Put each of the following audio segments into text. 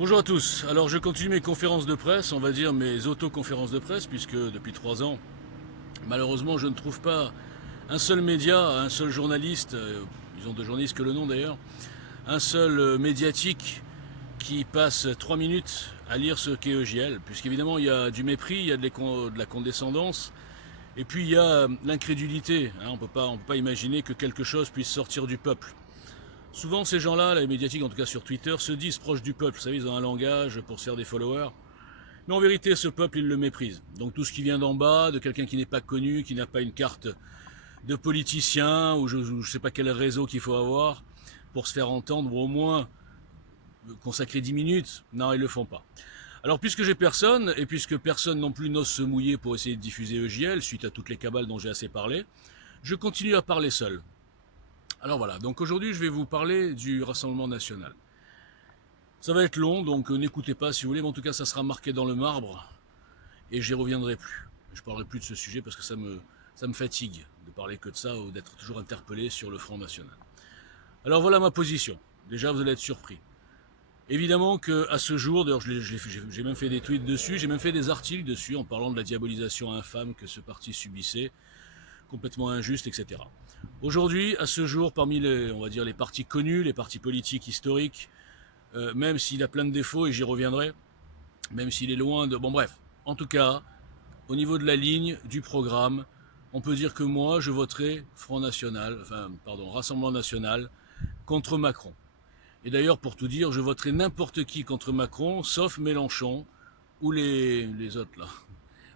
Bonjour à tous. Alors je continue mes conférences de presse, on va dire mes autoconférences de presse, puisque depuis 3 ans, malheureusement, je ne trouve pas un seul média, un seul journaliste, ils ont de journalistes que le nom d'ailleurs, un seul médiatique qui passe 3 minutes à lire ce qu'est EJL, puisqu'évidemment il y a du mépris, il y a de la condescendance, et puis il y a l'incrédulité. On peut pas imaginer que quelque chose puisse sortir du peuple. Souvent, ces gens-là, les médiatiques, en tout cas sur Twitter, se disent proches du peuple. Vous savez, ils ont un langage pour se faire des followers. Mais en vérité, ce peuple, il le méprise. Donc tout ce qui vient d'en bas, de quelqu'un qui n'est pas connu, qui n'a pas une carte de politicien, ou je ne sais pas quel réseau qu'il faut avoir pour se faire entendre, ou au moins consacrer 10 minutes, non, ils ne le font pas. Alors puisque j'ai personne, et puisque personne non plus n'ose se mouiller pour essayer de diffuser EJL, suite à toutes les cabales dont j'ai assez parlé, je continue à parler seul. Alors voilà, donc aujourd'hui je vais vous parler du Rassemblement National. Ça va être long, donc n'écoutez pas si vous voulez, mais en tout cas ça sera marqué dans le marbre et j'y reviendrai plus. Je parlerai plus de ce sujet parce que ça me fatigue de parler que de ça ou d'être toujours interpellé sur le Front National. Alors voilà ma position. Déjà vous allez être surpris. Évidemment qu'à ce jour, d'ailleurs j'ai même fait des tweets dessus, j'ai même fait des articles dessus en parlant de la diabolisation infâme que ce parti subissait, complètement injuste, etc. Aujourd'hui, à ce jour, parmi on va dire les partis connus, les partis politiques historiques, même s'il a plein de défauts, et j'y reviendrai, même s'il est loin de... Bon bref, en tout cas, au niveau de la ligne, du programme, on peut dire que moi, je voterai Rassemblement National, contre Macron. Et d'ailleurs, pour tout dire, je voterai n'importe qui contre Macron, sauf Mélenchon, ou les autres là,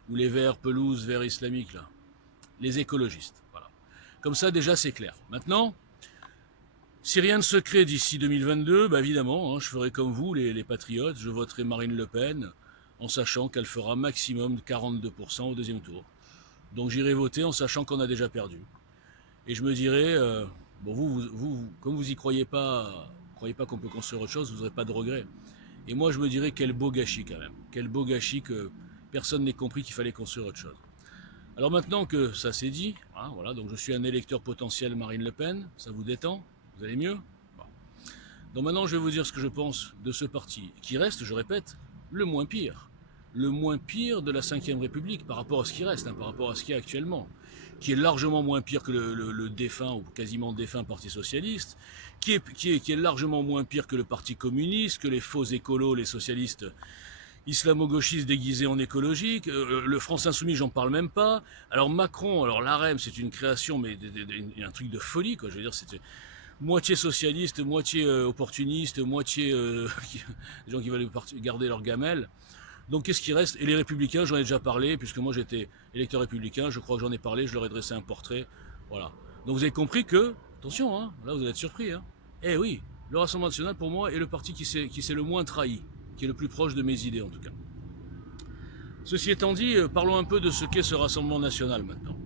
ou les verts pelouse, verts islamiques là, les écologistes. Voilà. Comme ça, déjà, c'est clair. Maintenant, si rien ne se crée d'ici 2022, bah évidemment, je ferai comme vous, les patriotes, je voterai Marine Le Pen, en sachant qu'elle fera maximum de 42% au deuxième tour. Donc j'irai voter en sachant qu'on a déjà perdu. Et je me dirai, bon, comme vous y croyez pas qu'on peut construire autre chose, vous n'aurez pas de regrets. Et moi, je me dirais, quel beau gâchis quand même. Quel beau gâchis que personne n'ait compris qu'il fallait construire autre chose. Alors maintenant que ça s'est dit, voilà, donc je suis un électeur potentiel Marine Le Pen, ça vous détend? Vous allez mieux? Bon. Donc maintenant je vais vous dire ce que je pense de ce parti, qui reste, je répète, le moins pire. Le moins pire de la Ve République par rapport à ce qui reste, par rapport à ce qu'il y a actuellement, qui est largement moins pire que le défunt ou quasiment défunt Parti Socialiste, qui est largement moins pire que le Parti Communiste, que les faux écolos, les socialistes islamo-gauchiste déguisé en écologique, le France Insoumis, j'en parle même pas. Alors Macron, alors l'AREM, c'est une création, mais un truc de folie, quoi. Je veux dire, c'était moitié socialiste, moitié opportuniste, moitié des gens qui veulent garder leur gamelle. Donc qu'est-ce qui reste? Et les Républicains, j'en ai déjà parlé, puisque moi j'étais électeur républicain, je crois que j'en ai parlé, je leur ai dressé un portrait. Voilà. Donc vous avez compris que, attention, là vous allez être surpris, eh oui, le Rassemblement National pour moi est le parti qui s'est le moins trahi, qui est le plus proche de mes idées en tout cas. Ceci étant dit, parlons un peu de ce qu'est ce Rassemblement National maintenant.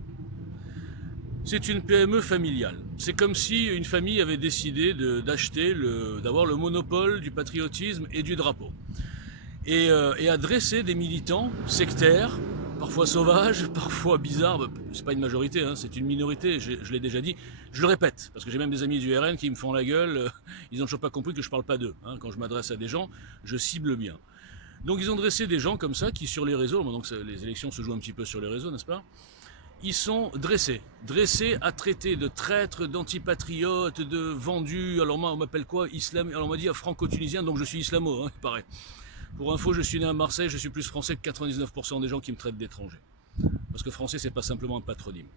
C'est une PME familiale. C'est comme si une famille avait décidé d'avoir le monopole du patriotisme et du drapeau. Et a dressé des militants sectaires, parfois sauvages, parfois bizarres. C'est pas une majorité, c'est une minorité, je l'ai déjà dit. Je le répète, parce que j'ai même des amis du RN qui me font la gueule. Ils n'ont toujours pas compris que je parle pas d'eux. Quand je m'adresse à des gens, je cible bien. Donc ils ont dressé des gens comme ça qui sur les réseaux, donc les élections se jouent un petit peu sur les réseaux, n'est-ce pas? Ils sont dressés à traiter de traîtres, d'antipatriotes, de vendus. Alors moi, on m'appelle quoi? Alors on m'a dit franco-tunisien, donc je suis islamo, il paraît. Pour info, je suis né à Marseille, je suis plus français que 99% des gens qui me traitent d'étranger. Parce que français, c'est pas simplement un patronyme.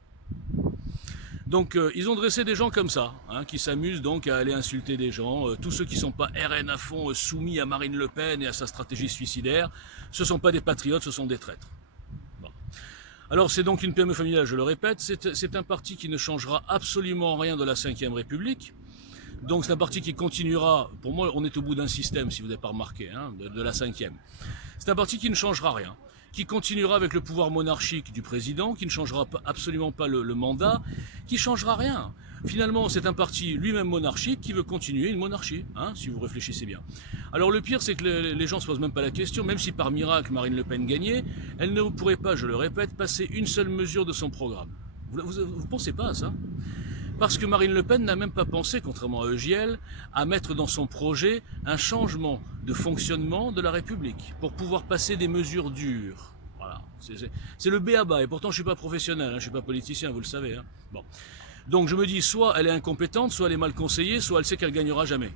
Donc ils ont dressé des gens comme ça, qui s'amusent donc à aller insulter des gens. Tous ceux qui ne sont pas RN à fond, soumis à Marine Le Pen et à sa stratégie suicidaire, ce ne sont pas des patriotes, ce sont des traîtres. Bon. Alors c'est donc une PME familiale, je le répète, c'est un parti qui ne changera absolument rien de la Ve République. Donc c'est un parti qui continuera, pour moi on est au bout d'un système si vous n'avez pas remarqué, de la 5e. C'est un parti qui ne changera rien, qui continuera avec le pouvoir monarchique du président, qui ne changera absolument pas le mandat, qui ne changera rien. Finalement c'est un parti lui-même monarchique qui veut continuer une monarchie, si vous réfléchissez bien. Alors le pire c'est que les gens ne se posent même pas la question, même si par miracle Marine Le Pen gagnait, elle ne pourrait pas, je le répète, passer une seule mesure de son programme. Vous ne pensez pas à ça ? Parce que Marine Le Pen n'a même pas pensé, contrairement à EJL, à mettre dans son projet un changement de fonctionnement de la République pour pouvoir passer des mesures dures. Voilà, c'est le b.a.-ba, et pourtant je ne suis pas professionnel, je ne suis pas politicien, vous le savez. Bon. Donc je me dis, soit elle est incompétente, soit elle est mal conseillée, soit elle sait qu'elle gagnera jamais.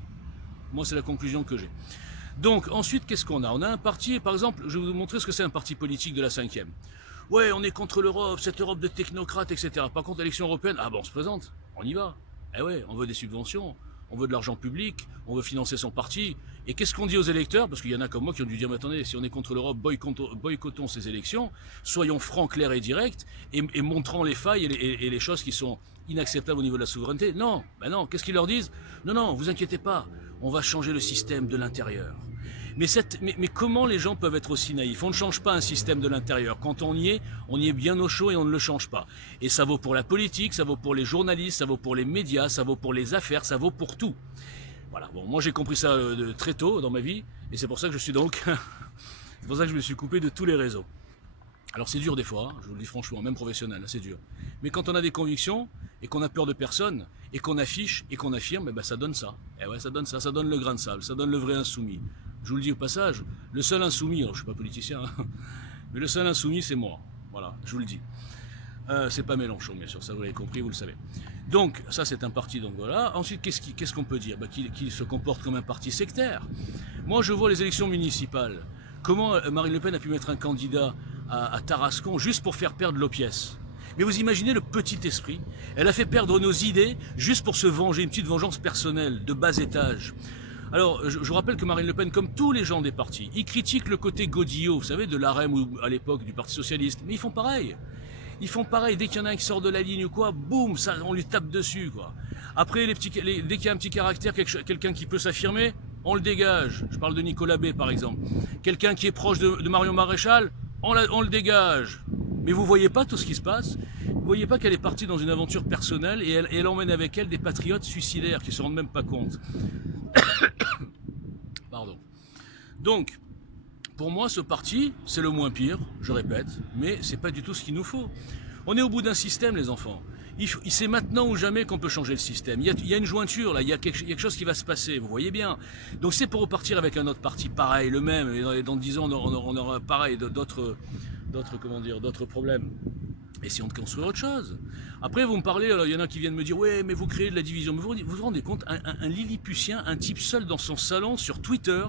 Moi, c'est la conclusion que j'ai. Donc ensuite, qu'est-ce qu'on a? On a un parti, par exemple, je vais vous montrer ce que c'est un parti politique de la 5e. Ouais, on est contre l'Europe, cette Europe de technocrates, etc. Par contre, l'élection européenne, ah bon, on se présente, on y va. Eh ouais, on veut des subventions, on veut de l'argent public, on veut financer son parti. Et qu'est-ce qu'on dit aux électeurs? Parce qu'il y en a comme moi qui ont dû dire, mais attendez, si on est contre l'Europe, boycottons ces élections, soyons francs, clairs et directs, et montrons les failles et les choses qui sont inacceptables au niveau de la souveraineté. Non, ben non, qu'est-ce qu'ils leur disent? Non, non, vous inquiétez pas, on va changer le système de l'intérieur. Mais comment les gens peuvent être aussi naïfs? On ne change pas un système de l'intérieur. Quand on y est bien au chaud et on ne le change pas. Et ça vaut pour la politique, ça vaut pour les journalistes, ça vaut pour les médias, ça vaut pour les affaires, ça vaut pour tout. Voilà, bon, moi j'ai compris ça très tôt dans ma vie, et c'est pour ça que je suis donc... c'est pour ça que je me suis coupé de tous les réseaux. Alors c'est dur des fois, je vous le dis franchement, même professionnel, c'est dur. Mais quand on a des convictions, et qu'on a peur de personne, et qu'on affiche, et qu'on affirme, ben ça donne ça. Et ouais, ça donne le grain de sable, ça donne le vrai insoumis. Je vous le dis au passage, le seul insoumis, alors je suis pas politicien, mais le seul insoumis c'est moi. Voilà, je vous le dis. C'est pas Mélenchon, bien sûr, ça vous l'avez compris, vous le savez. Donc, ça c'est un parti, donc voilà. Ensuite, qu'est-ce qu'on peut dire? Qu'il se comporte comme un parti sectaire. Moi, je vois les élections municipales. Comment Marine Le Pen a pu mettre un candidat à Tarascon juste pour faire perdre l'OPS? Mais vous imaginez le petit esprit? Elle a fait perdre nos idées juste pour se venger, une petite vengeance personnelle, de bas étage. Alors, je vous rappelle que Marine Le Pen, comme tous les gens des partis, ils critiquent le côté godillot, vous savez, de l'AREM ou à l'époque du Parti Socialiste. Mais ils font pareil. Ils font pareil. Dès qu'il y en a un qui sort de la ligne ou quoi, boum, ça, on lui tape dessus, quoi. Après, dès qu'il y a un petit caractère, quelqu'un qui peut s'affirmer, on le dégage. Je parle de Nicolas B, par exemple. Quelqu'un qui est proche de Marion Maréchal, on le dégage. Mais vous voyez pas tout ce qui se passe? Vous voyez pas qu'elle est partie dans une aventure personnelle et elle emmène avec elle des patriotes suicidaires qui se rendent même pas compte. Pardon. Donc, pour moi, ce parti, c'est le moins pire, je répète, mais c'est pas du tout ce qu'il nous faut. On est au bout d'un système, les enfants. C'est maintenant ou jamais qu'on peut changer le système. Il y a une jointure, là, il y a quelque chose qui va se passer, vous voyez bien. Donc c'est pour repartir avec un autre parti pareil, le même, et dans 10 ans, on aura pareil, d'autres problèmes. Essayons de construire autre chose. Après, vous me parlez, il y en a qui viennent me dire, ouais, mais vous créez de la division. Mais vous vous rendez compte, un Lilliputien, un type seul dans son salon, sur Twitter,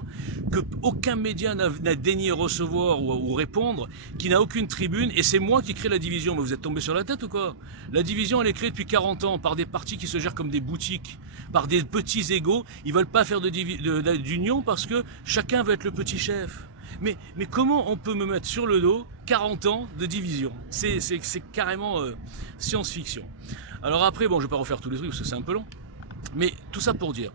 que aucun média n'a daigné recevoir ou répondre, qui n'a aucune tribune, et c'est moi qui crée la division. Mais vous êtes tombé sur la tête ou quoi? La division, elle est créée depuis 40 ans par des partis qui se gèrent comme des boutiques, par des petits égos. Ils veulent pas faire d'union parce que chacun veut être le petit chef. Mais comment on peut me mettre sur le dos 40 ans de division? C'est carrément science-fiction. Alors après, bon, je vais pas refaire tous les trucs parce que c'est un peu long. Mais tout ça pour dire,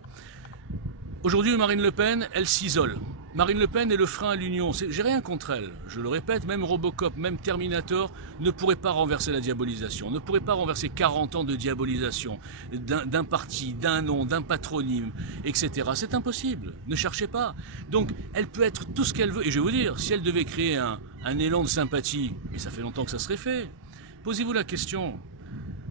aujourd'hui, Marine Le Pen, elle s'isole. Marine Le Pen est le frein à l'union. J'ai rien contre elle. Je le répète, même Robocop, même Terminator ne pourrait pas renverser la diabolisation, ne pourrait pas renverser 40 ans de diabolisation d'un parti, d'un nom, d'un patronyme, etc. C'est impossible. Ne cherchez pas. Donc, elle peut être tout ce qu'elle veut. Et je vais vous dire, si elle devait créer un élan de sympathie, et ça fait longtemps que ça serait fait, posez-vous la question.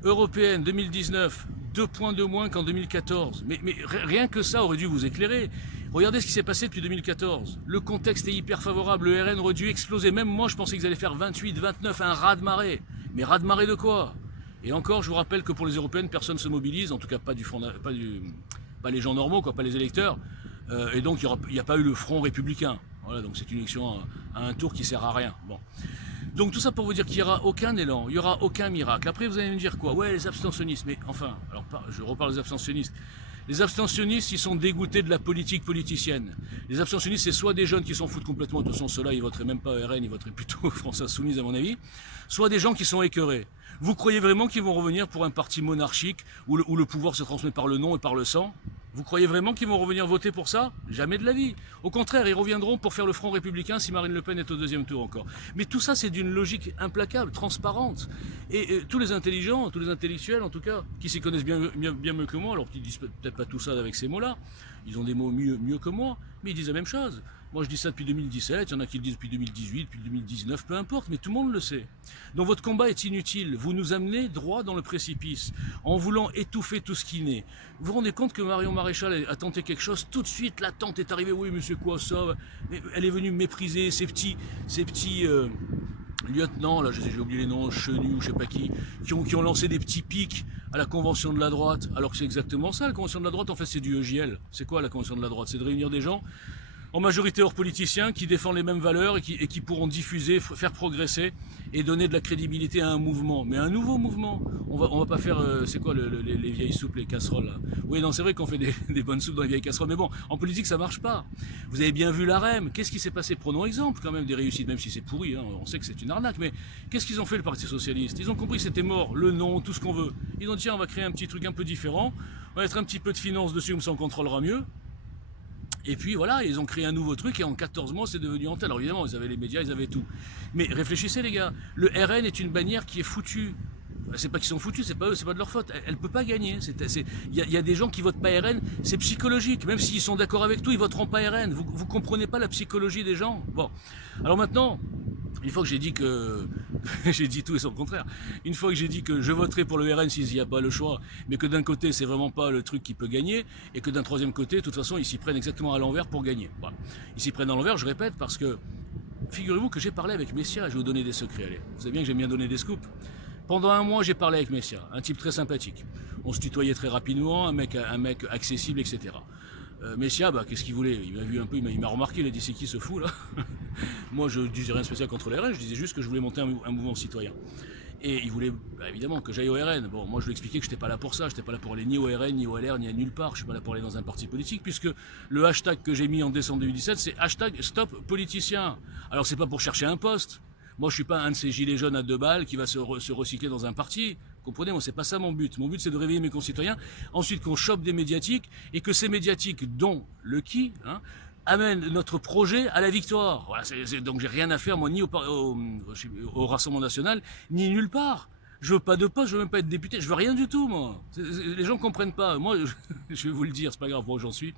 Européenne 2019, 2 points de moins qu'en 2014. Mais rien que ça aurait dû vous éclairer. Regardez ce qui s'est passé depuis 2014. Le contexte est hyper favorable, le RN aurait dû exploser. Même moi, je pensais qu'ils allaient faire 28, 29, un raz-de-marée. Mais raz-de-marée de quoi? Et encore, je vous rappelle que pour les européennes, personne ne se mobilise, en tout cas pas les gens normaux, quoi, pas les électeurs. Et donc, il n'y a pas eu le front républicain. Voilà, donc c'est une élection à un tour qui sert à rien. Bon. Donc tout ça pour vous dire qu'il n'y aura aucun élan, il n'y aura aucun miracle. Après vous allez me dire quoi? Ouais, les abstentionnistes, mais enfin, alors je reparle des abstentionnistes. Les abstentionnistes, ils sont dégoûtés de la politique politicienne. Les abstentionnistes, c'est soit des jeunes qui s'en foutent complètement, de toute façon ceux-là, ils voteraient même pas RN, ils voteraient plutôt France Insoumise à mon avis, soit des gens qui sont écœurés. Vous croyez vraiment qu'ils vont revenir pour un parti monarchique où le pouvoir se transmet par le nom et par le sang? Vous croyez vraiment qu'ils vont revenir voter pour ça? Jamais de la vie. Au contraire, ils reviendront pour faire le Front républicain si Marine Le Pen est au 2e tour encore. Mais tout ça, c'est d'une logique implacable, transparente. Et tous les intelligents, tous les intellectuels en tout cas, qui s'y connaissent bien mieux que moi, alors qu'ils disent peut-être pas tout ça avec ces mots-là, Ils ont des mots mieux que moi, mais ils disent la même chose. Moi je dis ça depuis 2017, il y en a qui le disent depuis 2018, depuis 2019, peu importe, mais tout le monde le sait. Donc votre combat est inutile, vous nous amenez droit dans le précipice, en voulant étouffer tout ce qui naît. Vous vous rendez compte que Marion Maréchal a tenté quelque chose, tout de suite la tante est arrivée, oui monsieur quoi ça, elle est venue mépriser ces petits lieutenants, là j'ai oublié les noms, Chenu ou je sais pas qui ont lancé des petits pics à la convention de la droite, alors que c'est exactement ça, la convention de la droite en fait c'est du EJL. C'est quoi la convention de la droite? C'est de réunir des gens en majorité hors politiciens qui défendent les mêmes valeurs et qui pourront diffuser, faire progresser et donner de la crédibilité à un mouvement, mais un nouveau mouvement. On va pas faire, c'est quoi les vieilles soupes, les casseroles là. Oui, non, c'est vrai qu'on fait des bonnes soupes dans les vieilles casseroles, mais bon, en politique ça marche pas. Vous avez bien vu la REM, qu'est-ce qui s'est passé? Prenons exemple quand même des réussites, même si c'est pourri, hein, on sait que c'est une arnaque, mais qu'est-ce qu'ils ont fait le Parti Socialiste? Ils ont compris que c'était mort, le nom, tout ce qu'on veut. Ils ont dit tiens, on va créer un petit truc un peu différent, on va mettre un petit peu de finance dessus, comme ça on contrôlera mieux. Et puis voilà, ils ont créé un nouveau truc et en 14 mois c'est devenu Antel. Alors évidemment, ils avaient les médias, ils avaient tout. Mais réfléchissez les gars, le RN est une bannière qui est foutue. C'est pas qu'ils sont foutus, c'est pas eux, c'est pas de leur faute. Elle peut pas gagner. Il y a des gens qui votent pas RN, c'est psychologique. Même s'ils sont d'accord avec tout, ils voteront pas RN. Vous comprenez pas la psychologie des gens? Bon. Alors maintenant, une fois que j'ai dit que j'ai dit tout et son contraire, une fois que j'ai dit que je voterai pour le RN s'il n'y a pas le choix, mais que d'un côté c'est vraiment pas le truc qui peut gagner, et que d'un troisième côté, de toute façon, ils s'y prennent exactement à l'envers pour gagner. Voilà. Ils s'y prennent à l'envers, je répète, parce que figurez-vous que j'ai parlé avec Messia, je vais vous donner des secrets, allez. Vous savez bien que j'aime bien donner des scoops. Pendant un mois, j'ai parlé avec Messia, un type très sympathique. On se tutoyait très rapidement, un mec accessible, etc. Messia, bah, qu'est-ce qu'il voulait? Il m'a vu un peu, il m'a remarqué, il a dit c'est qui ce fou là? Moi je disais rien de spécial contre les RN, je disais juste que je voulais monter un mouvement citoyen. Et il voulait bah, évidemment que j'aille au RN. Bon, moi je lui ai expliqué que je n'étais pas là pour ça, je n'étais pas là pour aller ni au RN, ni au LR, ni à nulle part, je suis pas là pour aller dans un parti politique, puisque le hashtag que j'ai mis en décembre 2017, c'est hashtag stop politicien. Alors c'est pas pour chercher un poste. Moi je suis pas un de ces gilets jaunes à 2 balles qui va se recycler dans un parti. Vous comprenez, moi c'est pas ça mon but. Mon but c'est de réveiller mes concitoyens, ensuite qu'on chope des médiatiques, et que ces médiatiques, dont le qui, hein, amènent notre projet à la victoire. Voilà, donc j'ai rien à faire moi ni au Rassemblement National, ni nulle part. Je veux pas de poste, je veux même pas être député, je veux rien du tout moi. Les gens comprennent pas. Moi je vais vous le dire, c'est pas grave, moi j'en suis.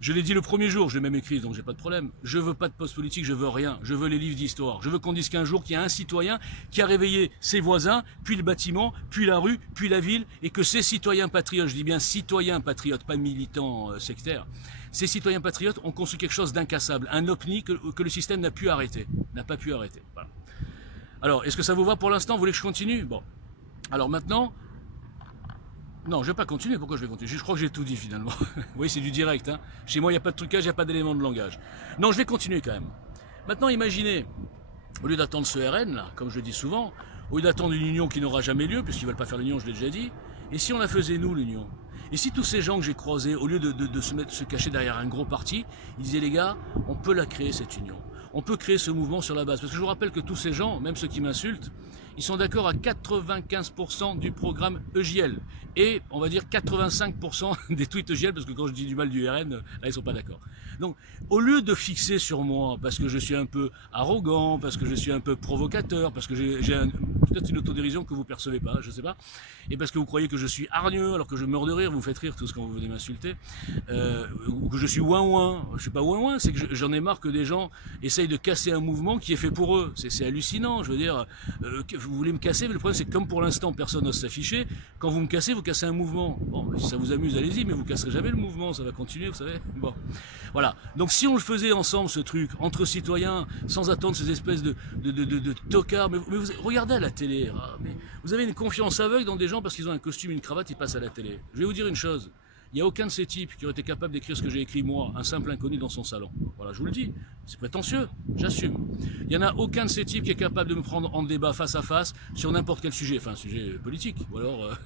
Je l'ai dit le premier jour, je l'ai même écrit, donc j'ai pas de problème. Je veux pas de poste politique, je veux rien. Je veux les livres d'histoire. Je veux qu'on dise qu'un jour qu'il y a un citoyen qui a réveillé ses voisins, puis le bâtiment, puis la rue, puis la ville, et que ces citoyens patriotes, je dis bien citoyens patriotes, pas militants sectaires, ces citoyens patriotes ont construit quelque chose d'incassable, un OPNI que le système n'a pu arrêter, n'a pas pu arrêter. Voilà. Alors, est-ce que ça vous va pour l'instant? Vous voulez que je continue? Bon. Alors maintenant... Non, je vais pas continuer, pourquoi je vais continuer? Je crois que j'ai tout dit finalement. Oui, c'est du direct, hein. Chez moi, il n'y a pas de trucage, il n'y a pas d'élément de langage. Non, je vais continuer quand même. Maintenant, imaginez, au lieu d'attendre ce RN, là, comme je le dis souvent, au lieu d'attendre une union qui n'aura jamais lieu, puisqu'ils ne veulent pas faire l'union, je l'ai déjà dit, et si on la faisait nous, l'union? Et si tous ces gens que j'ai croisés, au lieu de se cacher derrière un gros parti, ils disaient les gars, on peut la créer cette union. On peut créer ce mouvement sur la base. Parce que je vous rappelle que tous ces gens, même ceux qui m'insultent, ils sont d'accord à 95% du programme EJL. Et on va dire 85% des tweets EJL, parce que quand je dis du mal du RN, là ils sont pas d'accord. Donc au lieu de fixer sur moi, parce que je suis un peu arrogant, parce que je suis un peu provocateur, parce que j'ai peut-être une autodérision que vous percevez pas, je sais pas, et parce que vous croyez que je suis hargneux, alors que je meurs de rire, vous faites rire tous quand vous venez m'insulter, ou que je suis ouin-ouin. Je suis pas ouin-ouin, c'est que j'en ai marre que des gens essayent de casser un mouvement qui est fait pour eux. C'est hallucinant, je veux dire, vous voulez me casser, mais le problème c'est que comme pour l'instant personne n'ose s'afficher, quand vous me cassez, vous cassez un mouvement. Bon, si ça vous amuse, allez-y, mais vous casserez jamais le mouvement, ça va continuer, vous savez. Bon, voilà. Donc si on le faisait ensemble, ce truc, entre citoyens, sans attendre ces espèces de tocards, mais vous regardez à la télé, mais vous avez une confiance aveugle dans des gens parce qu'ils ont un costume, une cravate, ils passent à la télé. Je vais vous dire une chose, il n'y a aucun de ces types qui aurait été capable d'écrire ce que j'ai écrit moi, un simple inconnu dans son salon. Voilà, je vous le dis, c'est prétentieux, j'assume. Il n'y en a aucun de ces types qui est capable de me prendre en débat face à face sur n'importe quel sujet, enfin un sujet politique, ou alors...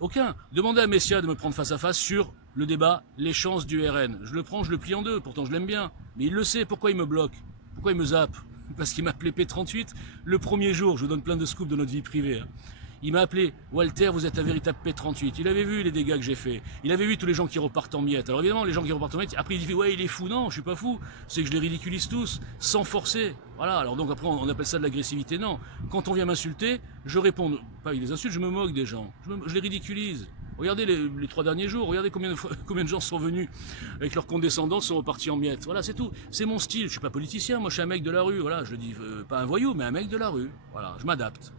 aucun. Demandez à Messia de me prendre face à face sur le débat, les chances du RN. Je le prends, je le plie en deux, pourtant je l'aime bien. Mais il le sait, pourquoi il me bloque? Pourquoi il me zappe? Parce qu'il m'a appelé P38 le premier jour, je vous donne plein de scoops de notre vie privée. Hein. Il m'a appelé Walter, vous êtes un véritable P38. Il avait vu les dégâts que j'ai fait. Il avait vu tous les gens qui repartent en miettes. Alors évidemment, les gens qui repartent en miettes, après il dit ouais, il est fou. Non, je suis pas fou. C'est que je les ridiculise tous, sans forcer. Voilà. Alors donc après, on appelle ça de l'agressivité. Non. Quand on vient m'insulter, je réponds pas avec des insultes, je me moque des gens. Je les ridiculise. Regardez les 3 derniers jours, regardez combien de gens sont venus avec leur condescendance, sont repartis en miettes. Voilà, c'est tout. C'est mon style. Je suis pas politicien, moi je suis un mec de la rue. Voilà, je dis pas un voyou, mais un mec de la rue. Voilà, je m'adapte.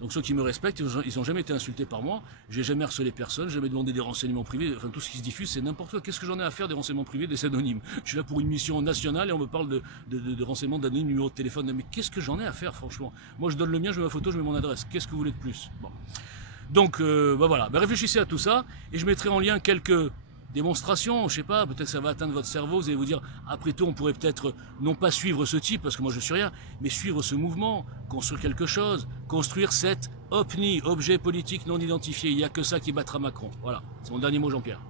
Donc ceux qui me respectent, ils n'ont jamais été insultés par moi. J'ai jamais harcelé personne, j'ai jamais demandé des renseignements privés. Enfin, tout ce qui se diffuse, c'est n'importe quoi. Qu'est-ce que j'en ai à faire des renseignements privés, des anonymes? Je suis là pour une mission nationale et on me parle de renseignements d'anonymes, numéro de téléphone. Mais qu'est-ce que j'en ai à faire, franchement? Moi, je donne le mien, je mets ma photo, je mets mon adresse. Qu'est-ce que vous voulez de plus? Bon. Donc, voilà. Réfléchissez à tout ça et je mettrai en lien quelques démonstration, je sais pas, peut-être ça va atteindre votre cerveau, vous allez vous dire, après tout, on pourrait peut-être non pas suivre ce type, parce que moi je suis rien, mais suivre ce mouvement, construire quelque chose, construire cette OPNI, objet politique non identifié. Il n'y a que ça qui battra Macron. Voilà, c'est mon dernier mot, Jean-Pierre.